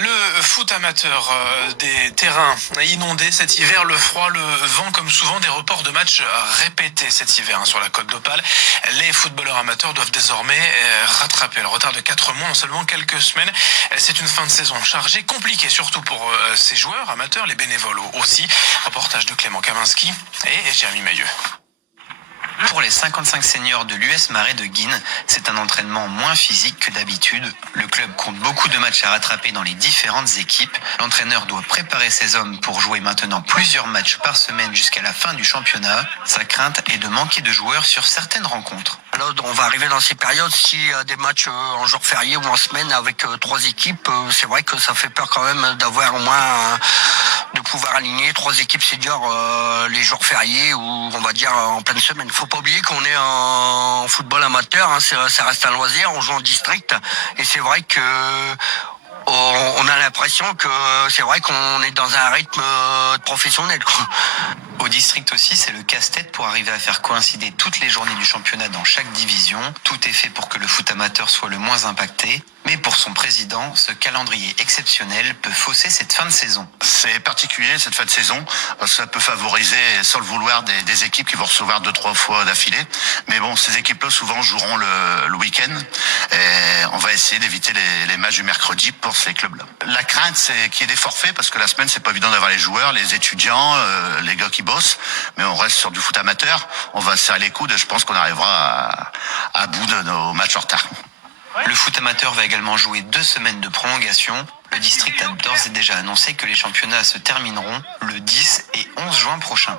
Le foot amateur, des terrains inondés cet hiver, le froid, le vent, comme souvent des reports de matchs répétés cet hiver sur la Côte d'Opale. Les footballeurs amateurs doivent désormais rattraper le retard de 4 mois en seulement quelques semaines. C'est une fin de saison chargée, compliquée surtout pour ces joueurs amateurs, les bénévoles aussi. Reportage de Clément Kaminski et Jérémy Mailleux. Pour les 55 seniors de l'US Marais de Guînes, c'est un entraînement moins physique que d'habitude. Le club compte beaucoup de matchs à rattraper dans les différentes équipes. L'entraîneur doit préparer ses hommes pour jouer maintenant plusieurs matchs par semaine jusqu'à la fin du championnat. Sa crainte est de manquer de joueurs sur certaines rencontres. Alors, on va arriver dans ces périodes, s'il y a des matchs en jour férié ou en semaine avec 3 équipes, c'est vrai que ça fait peur quand même d'avoir au moins de pouvoir aligner 3 équipes seniors les jours fériés ou on va dire en pleine semaine. Faut pas oublier qu'on est en football amateur, ça reste un loisir, on joue en district et c'est vrai que on a l'impression que c'est vrai qu'on est dans un rythme professionnel, quoi. Au district aussi, c'est le casse-tête pour arriver à faire coïncider toutes les journées du championnat dans chaque division. Tout est fait pour que le foot amateur soit le moins impacté. Mais pour son président, ce calendrier exceptionnel peut fausser cette fin de saison. C'est particulier cette fin de saison, parce que ça peut favoriser, sans le vouloir, des équipes qui vont recevoir 2-3 fois d'affilée. Mais bon, ces équipes-là, souvent, joueront le week-end. Et on va essayer d'éviter les matchs du mercredi pour ces clubs-là. La crainte, c'est qu'il y ait des forfaits, parce que la semaine, c'est pas évident d'avoir les joueurs, les étudiants, les gars qui bossent. Mais on reste sur du foot amateur. On va se serrer les coudes et je pense qu'on arrivera à bout de nos matchs en retard. Le foot amateur va également jouer 2 semaines de prolongation. Le district a d'ores et déjà annoncé que les championnats se termineront le 10 et 11 juin prochain.